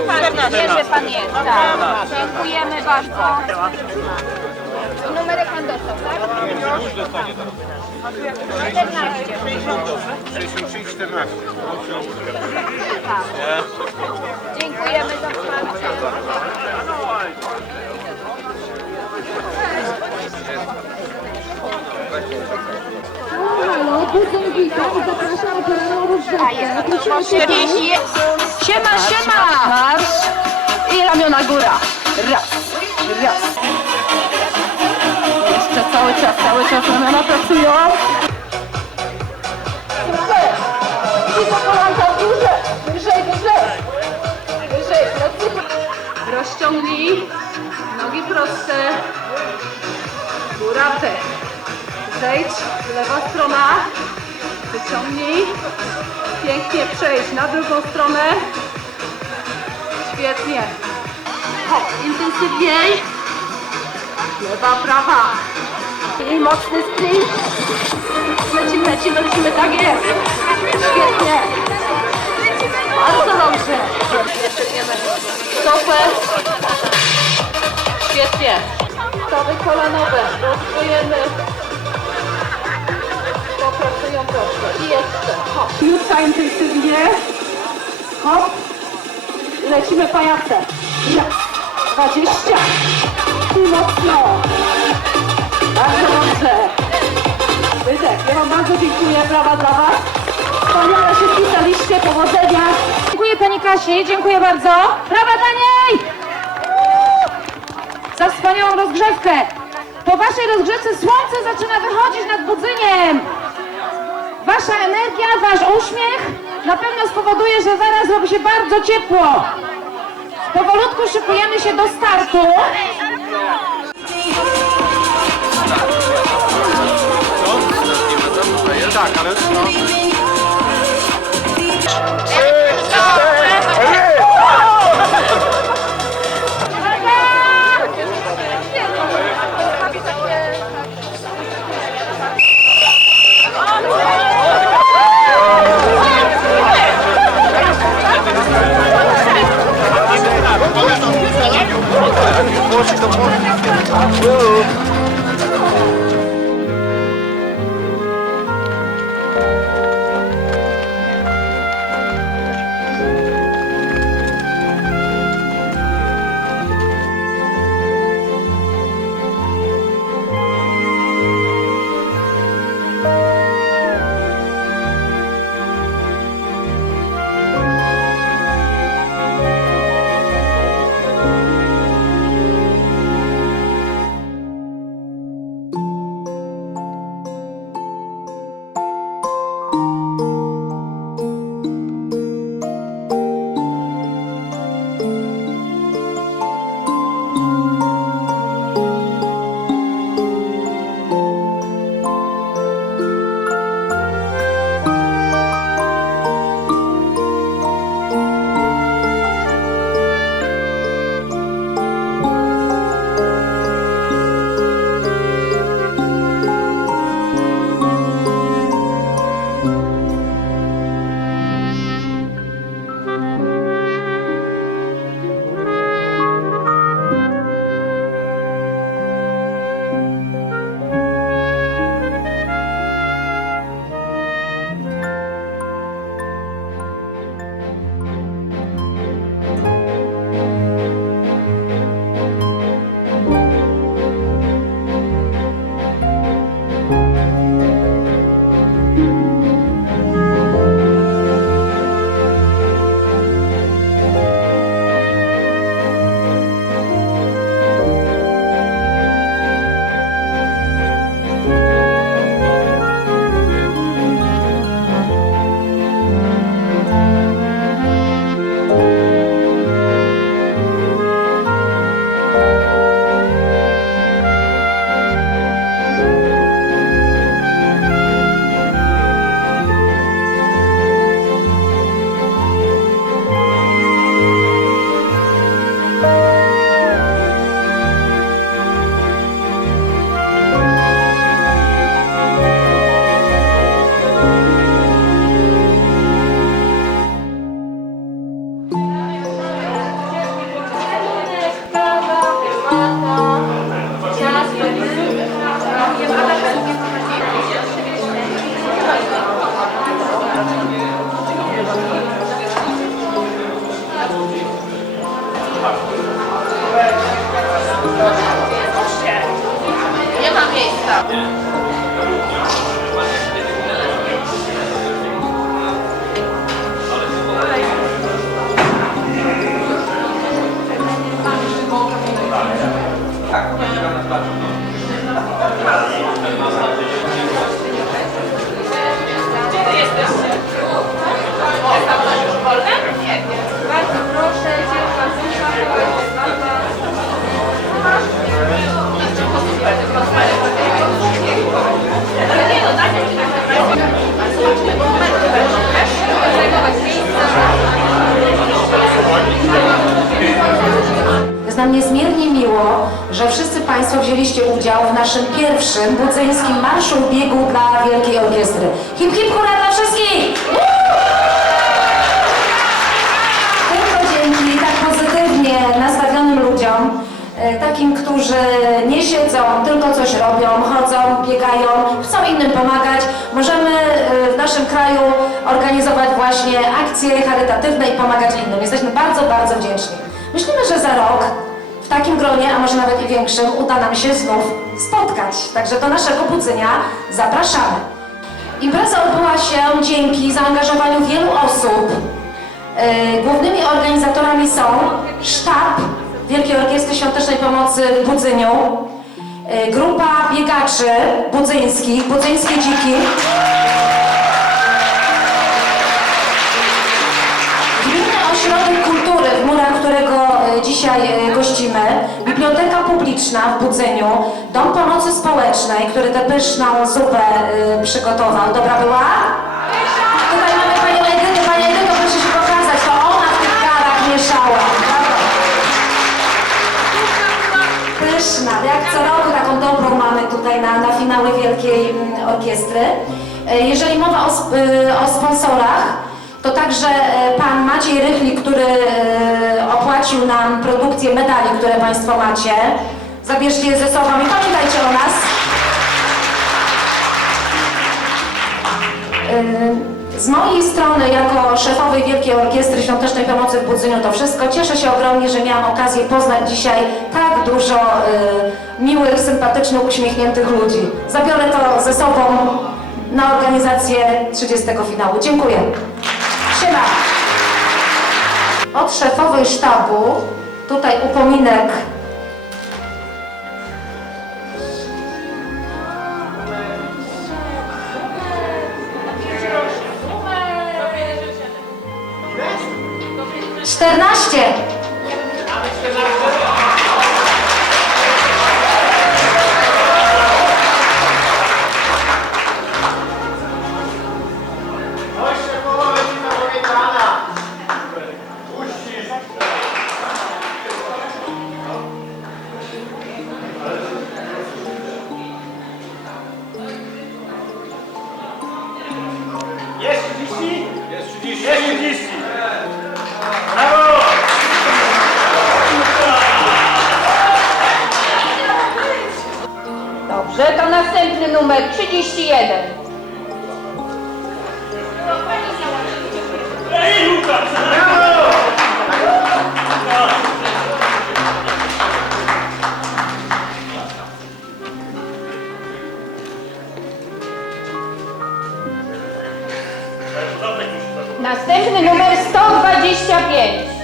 otwarty, wie, że pan jest. Tak. Dziękujemy bardzo. I numerek pan dostał, tak? Już dostanie teraz. 14. 66, 14. Tak. Dziękujemy za wsparcie. Halo, budzę i zapraszam rozgrzewkę. Prosimy się 40. Siema, siema! Marsz i ramiona góra. Raz, raz. Jeszcze cały czas, cały czas ramiona pracują. Super! I Zejdź, lewa strona. Wyciągnij. Pięknie przejść na drugą stronę. Świetnie. Hop, intensywniej. Lewa, prawa. I mocny sprint. Lecimy, lecimy, lecimy, tak jest. Świetnie. Bardzo dobrze. Super. Świetnie. Stawy kolanowe. Rozwijemy. Hop. Intensywnie. Hop. Lecimy pajacem. Raz. Dwadzieścia. I mocno. Bardzo dobrze. Wydech. Ja wam bardzo dziękuję. Brawa dla was. Wspaniale się wpisaliście. Powodzenia. Dziękuję Pani Kasi, dziękuję bardzo. Brawa Daniej! Za wspaniałą rozgrzewkę. Po Waszej rozgrzewce słońce zaczyna wychodzić nad Budzyniem. Wasza energia, Wasz uśmiech na pewno spowoduje, że zaraz robi się bardzo ciepło. Powolutku szykujemy się do startu. Tak, ale... No. Nam niezmiernie miło, że wszyscy Państwo wzięliście udział w naszym pierwszym budzyńskim marszu biegu dla Wielkiej Orkiestry. Hip hip hurra dla wszystkich! Tylko dzięki tak pozytywnie nastawionym ludziom, e, takim, którzy nie siedzą, tylko coś robią, chodzą, biegają, chcą innym pomagać, możemy e, w naszym kraju organizować właśnie akcje charytatywne i pomagać innym. Jesteśmy bardzo, bardzo wdzięczni. Myślimy, że za rok w takim gronie, a może nawet i większym, uda nam się znów spotkać. Także do naszego budzenia zapraszamy. Impreza odbyła się dzięki zaangażowaniu wielu osób, E, Głównymi organizatorami są sztab Wielkiej Orkiestry Świątecznej Pomocy w Budzyniu, e, grupa biegaczy budzyńskich, budzyńskie dziki, dzisiaj e, gościmy, Biblioteka Publiczna w Budzyniu, Dom Pomocy Społecznej, który tę pyszną zupę e, przygotował. Dobra była? Tutaj mamy Panią Edytę. Pani Edyto, proszę się pokazać. To ona w tych karach mieszała. Pyszna. Jak co roku taką dobrą mamy tutaj na, na finały Wielkiej mm, Orkiestry. E, Jeżeli mowa o, o sponsorach, to także e, Pan Maciej Rychlik, który e, opłacił nam produkcję medali, które Państwo macie. Zabierzcie je ze sobą i pamiętajcie o nas. Y, Z mojej strony, jako szefowej Wielkiej Orkiestry Świątecznej Pomocy w Budzyniu to wszystko. Cieszę się ogromnie, że miałam okazję poznać dzisiaj tak dużo y, miłych, sympatycznych, uśmiechniętych ludzi. Zabiorę to ze sobą na organizację 30 finału. Dziękuję. Siema. Od szefowej sztabu, tutaj upominek Czternaście. numer 31. Ej, Łukasz! Brawo! Następny numer 125.